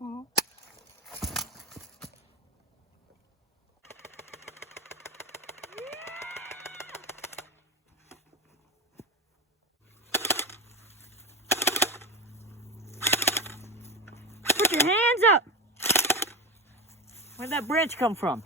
Put your hands up! Where'd that branch come from?